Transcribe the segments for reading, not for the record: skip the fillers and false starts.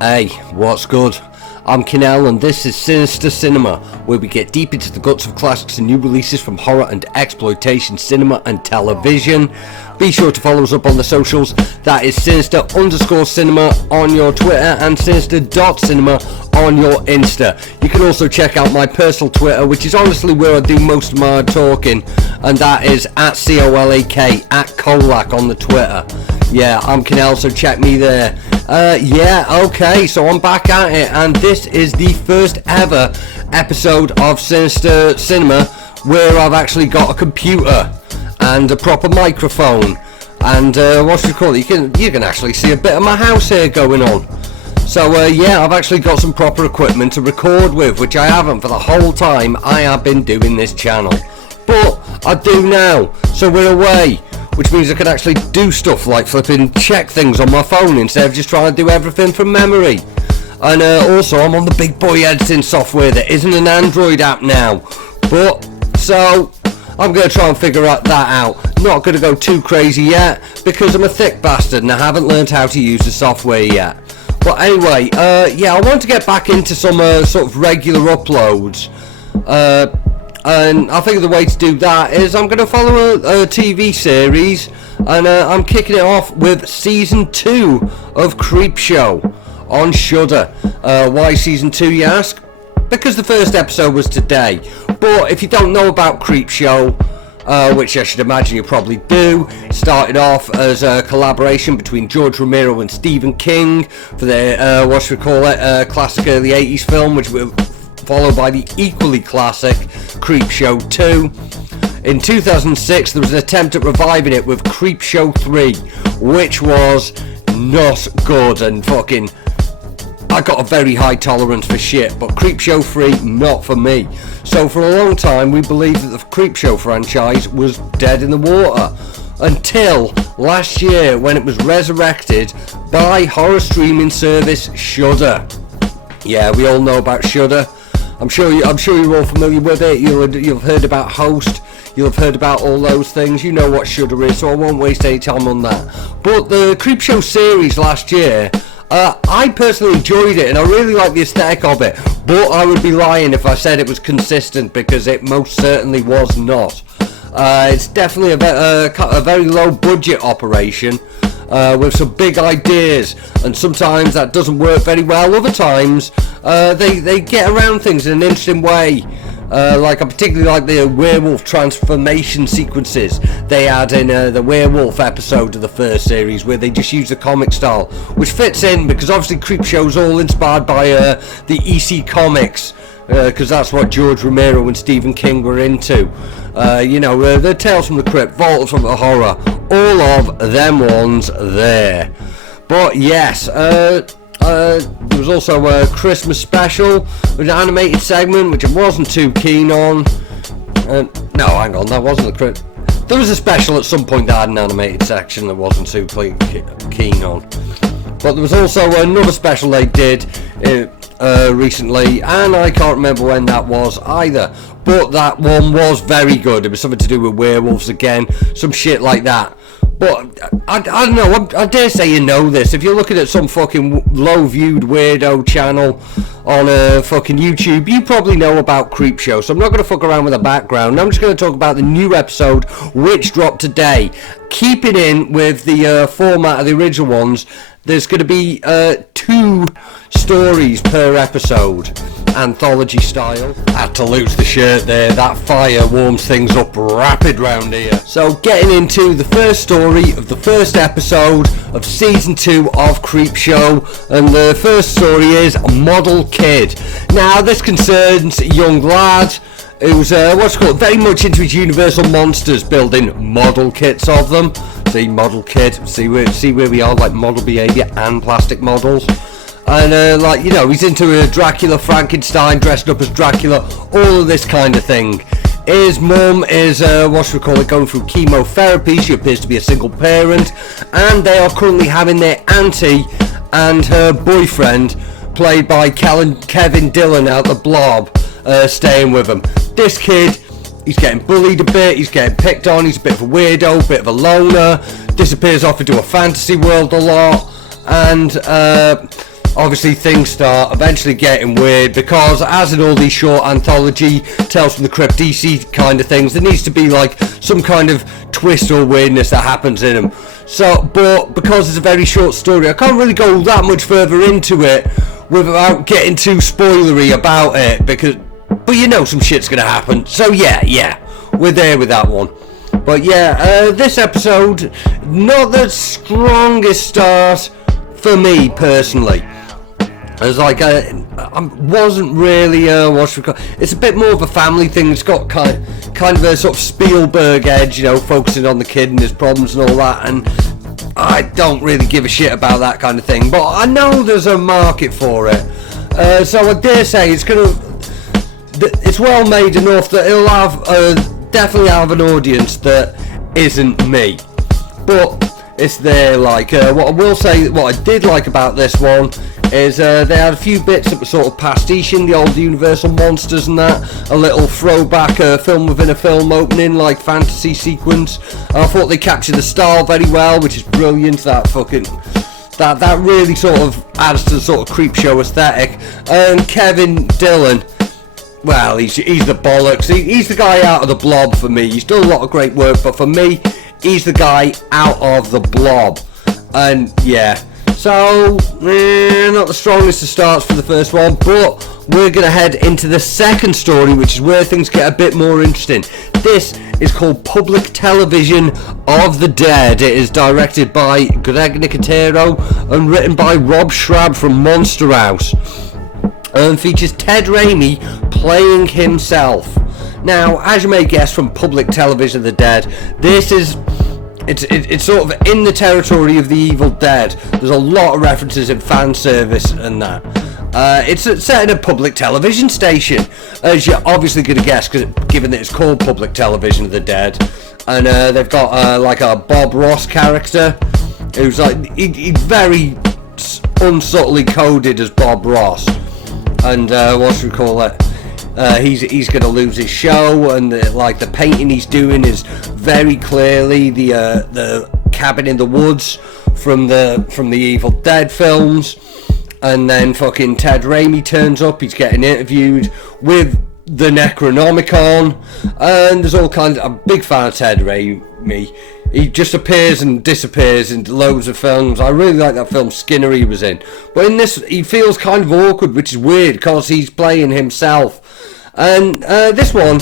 Hey, what's good? I'm Kinell and this is Sinister Cinema, where we get deep into the guts of classics and new releases from horror and exploitation cinema and television. Be sure to follow us up on the socials. That is Sinister_Cinema on your Twitter and Sinister.Cinema on your Insta. You can also check out my personal Twitter, which is honestly where I do most of my talking, and that is at COLAK, at Kolak on the Twitter. Yeah, I'm Kinell, so check me there. Okay, so I'm back at it, and this is the first ever episode of Sinister Cinema where I've actually got a computer and a proper microphone, and what should you call it? You can actually see a bit of my house here going on. So yeah, I've actually got some proper equipment to record with, which I haven't for the whole time I have been doing this channel, but I do now. So we're away, which means I can actually do stuff like flipping check things on my phone instead of just trying to do everything from memory. And also I'm on the big boy editing software that isn't an Android app now, but so I'm going to try and figure that out. Not going to go too crazy yet because I'm a thick bastard and I haven't learned how to use the software yet. But anyway, yeah, I want to get back into some sort of regular uploads. And I think the way to do that is I'm going to follow a TV series, and I'm kicking it off with season 2 of CREEPSHOW on Shudder. Why season 2, you ask? Because the first episode was today. But if you don't know about CREEPSHOW, which I should imagine you probably do, it started off as a collaboration between George Romero and Stephen King for their classic early 80s film, which will followed by the equally classic CREEPSHOW 2. In 2006 there was an attempt at reviving it with CREEPSHOW 3, which was not good, and fucking I got a very high tolerance for shit, but CREEPSHOW 3 not for me. So for a long time we believed that the CREEPSHOW franchise was dead in the water, until last year when it was resurrected by horror streaming service Shudder. Yeah, we all know about Shudder. I'm sure you're all familiar with it. You've heard about Host. You'll have heard about all those things. You know what Shudder is, so I won't waste any time on that. But the CREEPSHOW series last year, I personally enjoyed it, and I really like the aesthetic of it. But I would be lying if I said it was consistent, because it most certainly was not. It's definitely a very low budget operation, with some big ideas, and sometimes that doesn't work very well. Other times they get around things in an interesting way. I particularly like the werewolf transformation sequences they had in the werewolf episode of the first series, where they just use the comic style, which fits in because obviously CREEPSHOW's all inspired by the EC comics, because that's what George Romero and Stephen King were into. The Tales from the Crypt, Vault from the Horror, all of them ones there. But yes, there was also a Christmas special with an animated segment, which I wasn't too keen on. No, hang on, that wasn't the Christmas. There was a special at some point that had an animated section that wasn't too keen on. But there was also another special they did recently, and I can't remember when that was either. But that one was very good. It was something to do with werewolves again, some shit like that. But I don't know, I dare say you know this. If you're looking at some fucking low-viewed weirdo channel on fucking YouTube, you probably know about CREEPSHOW. So I'm not going to fuck around with the background. I'm just going to talk about the new episode, which dropped today. Keeping in with the format of the original ones, there's going to be 2 stories per episode, anthology style. Had to lose the shirt there, that fire warms things up rapid round here. So getting into the first story of the first episode of season 2 of CREEPSHOW, and the first story is Model Kid. Now this concerns a young lad who's very much into his Universal monsters, building model kits of them. See, Model Kid, see where we are, like model behaviour and plastic models. And he's into Dracula, Frankenstein, dressed up as Dracula, all of this kind of thing. His mum is going through chemotherapy. She appears to be a single parent, and they are currently having their auntie and her boyfriend, played by Kevin Dillon out the Blob, staying with them. This kid, he's getting bullied a bit, he's getting picked on, he's a bit of a weirdo, bit of a loner, disappears off into a fantasy world a lot, and obviously things start eventually getting weird, because as in all these short anthology Tales from the Crypt DC kind of things, there needs to be like some kind of twist or weirdness that happens in them. So, but because it's a very short story, I can't really go that much further into it without getting too spoilery about it, but you know some shit's gonna happen. So yeah, we're there with that one. But yeah, this episode, not the strongest start for me personally. It's like I wasn't really it's a bit more of a family thing. It's got kind of a sort of Spielberg edge, you know, focusing on the kid and his problems and all that, and I don't really give a shit about that kind of thing, but I know there's a market for it, so I dare say it's well made enough that it'll have definitely have an audience that isn't me, but it's there. Like what I will say, what I did like about this one is they had a few bits that were sort of pastiching the old Universal monsters and that, a little throwback film within a film opening, like fantasy sequence. I thought they captured the style very well, which is brilliant. That really sort of adds to the sort of Creepshow aesthetic. And Kevin Dillon, well, he's the bollocks. He's the guy out of the Blob for me. He's done a lot of great work, but for me, he's the guy out of the Blob. And yeah, so not the strongest of starts for the first one, but we're going to head into the second story, which is where things get a bit more interesting. This is called Public Television of the Dead. It is directed by Greg Nicotero and written by Rob Schrab from Monster House, and features Ted Raimi playing himself. Now, as you may guess from Public Television of the Dead, this is it's sort of in the territory of the Evil Dead. There's a lot of references in fan service and that. It's set in a public television station, as you're obviously going to guess, given that it's called Public Television of the Dead. And they've got like a Bob Ross character, who's like he's very unsubtly coded as Bob Ross. And what should we call it? He's going to lose his show, and like the painting he's doing is very clearly the cabin in the woods from the Evil Dead films. And then fucking Ted Raimi turns up. He's getting interviewed with the Necronomicon, and there's all kinds of... I'm a big fan of Ted Raimi. He just appears and disappears in loads of films. I really like that film Skinner he was in, but in this he feels kind of awkward, which is weird because he's playing himself. And this one,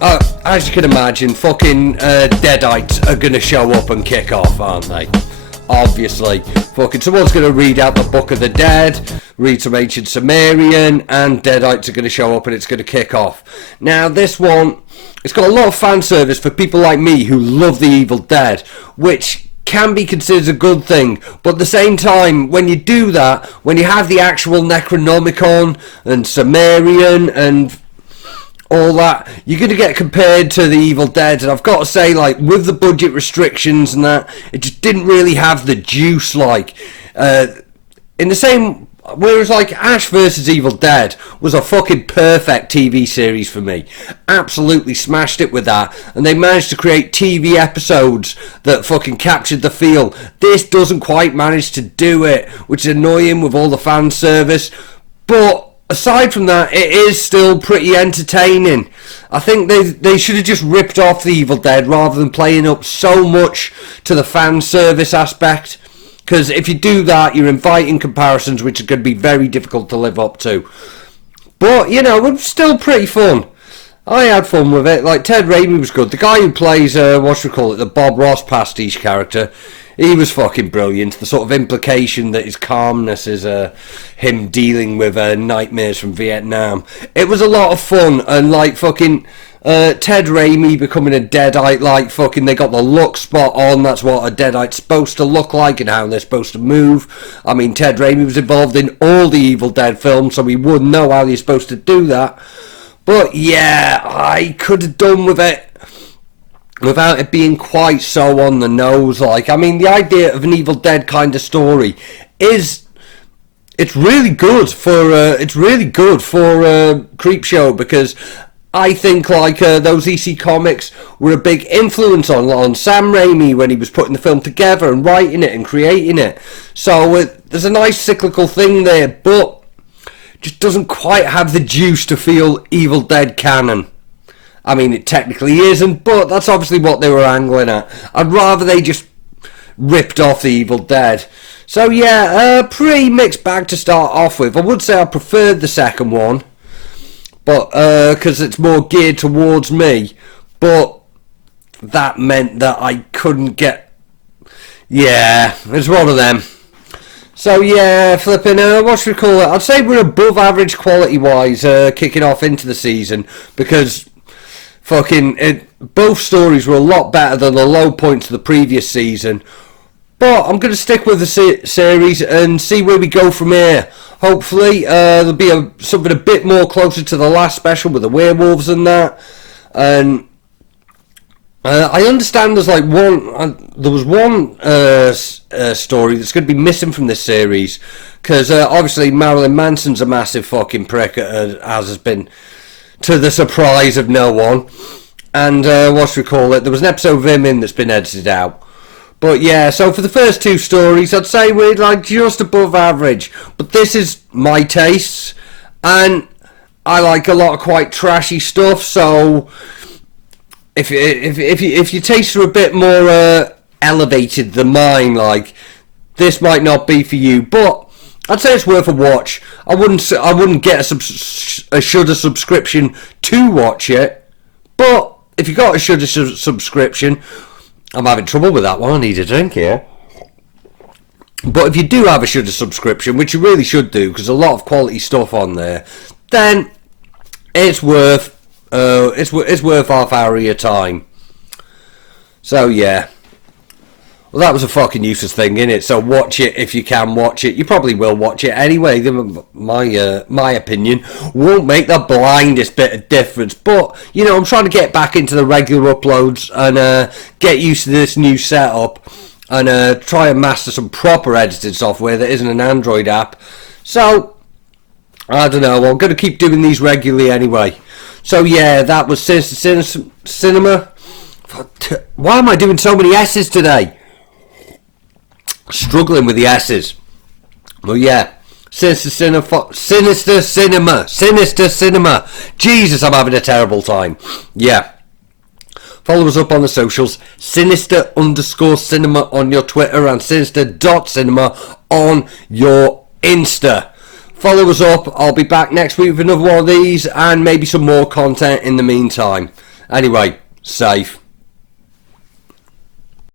as you can imagine, fucking Deadites are gonna show up and kick off, aren't they? Obviously, fucking someone's going to read out the Book of the Dead, read some ancient Sumerian, and Deadites are going to show up and it's going to kick off. Now, this one, it's got a lot of fan service for people like me who love the Evil Dead, which can be considered a good thing, but at the same time, when you do that, when you have the actual Necronomicon and Sumerian and all that, you're going to get compared to the Evil Dead, and I've got to say, like, with the budget restrictions and that, it just didn't really have the juice, like, in the same, whereas, like, Ash vs. Evil Dead was a fucking perfect TV series for me. Absolutely smashed it with that, and they managed to create TV episodes that fucking captured the feel. This doesn't quite manage to do it, which is annoying with all the fan service, but aside from that, it is still pretty entertaining. I think they should have just ripped off the Evil Dead rather than playing up so much to the fan service aspect. Because if you do that, you're inviting comparisons which are going to be very difficult to live up to. But, you know, it was still pretty fun. I had fun with it. Like, Ted Raimi was good. The guy who plays, the Bob Ross pastiche character, he was fucking brilliant. The sort of implication that his calmness is him dealing with nightmares from Vietnam. It was a lot of fun, and like fucking Ted Raimi becoming a Deadite, like fucking they got the look spot on. That's what a Deadite's supposed to look like and how they're supposed to move. I mean, Ted Raimi was involved in all the Evil Dead films, so he would know how you're supposed to do that. But yeah, I could have done with it without it being quite so on the nose. Like, I mean, the idea of an Evil Dead kind of story it's really good for Creepshow, because I think like those EC comics were a big influence on Sam Raimi when he was putting the film together and writing it and creating it. So there's a nice cyclical thing there, but just doesn't quite have the juice to feel Evil Dead canon. I mean, it technically isn't, but that's obviously what they were angling at. I'd rather they just ripped off the Evil Dead. So yeah, pretty mixed bag to start off with. I would say I preferred the second one, but because it's more geared towards me, but that meant that I couldn't get... Yeah, it's one of them. So yeah, flipping, what should we call it? I'd say we're above average quality-wise, kicking off into the season, because both stories were a lot better than the low points of the previous season. But I'm going to stick with the series and see where we go from here. Hopefully, there'll be something a bit more closer to the last special with the werewolves and that. And I understand there's like there was one story that's going to be missing from this series, because obviously Marilyn Manson's a massive fucking prick, as has been to the surprise of no one. And what should we call it? There was an episode of him in that's been edited out. But yeah, so for the first two stories, I'd say we're like just above average. But this is my tastes, and I like a lot of quite trashy stuff. So if your tastes are a bit more elevated than mine, like, this might not be for you. But I'd say it's worth a watch. I wouldn't get a Shudder subscription to watch it. But if you got a Shudder subscription, I'm having trouble with that one. I need a drink here. But if you do have a Shudder subscription, which you really should do, because a lot of quality stuff on there, then it's worth half hour of your time. So yeah. Well, that was a fucking useless thing, innit? So watch it if you can watch it. You probably will watch it anyway. My opinion won't make the blindest bit of difference. But, you know, I'm trying to get back into the regular uploads and get used to this new setup and try and master some proper editing software that isn't an Android app. So, I don't know. I'm going to keep doing these regularly anyway. So, yeah, that was Sinister Cinema. Why am I doing so many S's today? Struggling with the S's. Well, yeah. Sinister Cinema. Jesus, I'm having a terrible time. Yeah. Follow us up on the socials. Sinister_cinema on your Twitter and sinister.cinema on your Insta. Follow us up. I'll be back next week with another one of these and maybe some more content in the meantime. Anyway, safe.